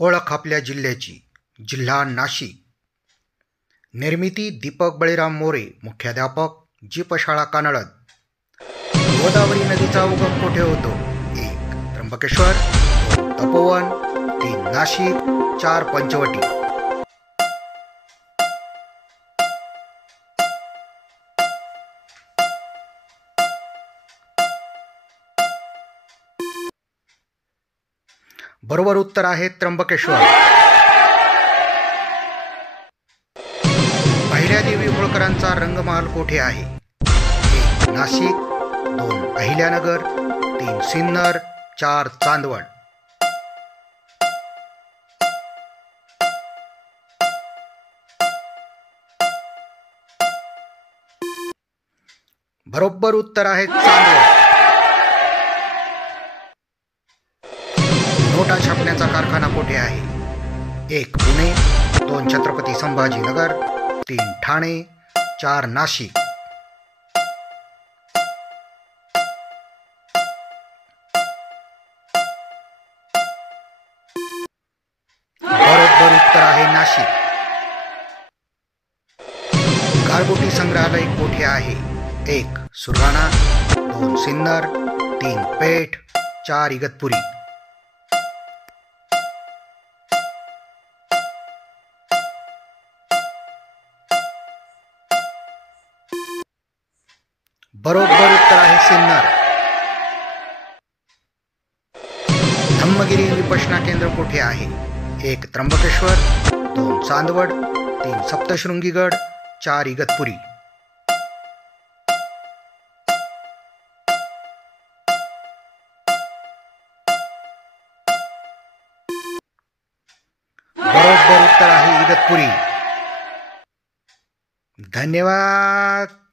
ओळख आपल्या जिल्ह्याची. जिल्हा नाशिक. निर्मिती दीपक बळीराम मोरे, मुख्याध्यापक, जीपशाळा कानळद. गोदावरी नदीचा उगम कुठे होतो? 1. त्र्यंबकेश्वर, 2. तपोवन, 3. नाशिक, 4. पंचवटी. बरोबर उत्तर आहे त्र्यंबकेश्वर. अहिल्यादेवी होळकरांचा रंगमहाल कोठे आहे? 1. नाशिक, 2. अहिल्यानगर, 3. सिन्नर, 4. चांदवड. बरोबर उत्तर आहे चांदवड. नोटा छापण्याचा कारखाना कोठे आहे? 1. पुणे, 2. छत्रपती संभाजीनगर, 3. ठाणे, 4. नाशिक. बरोबर उत्तर आहे नाशिक. गारगोटी संग्रहालय कोठे आहे? 1. सुरगाणा, 2. सिन्नर, 3. पेठ, 4. इगतपुरी. बरोबर उत्तर आहे सिन्नर. धम्मगिरी विपश्यना केंद्र कोठे आहे? 1. त्र्यंबकेश्वर, 2. चांदवड, 3. सप्तशृंगीगड, 4. इगतपुरी. बरोबर उत्तर आहे इगतपुरी. धन्यवाद.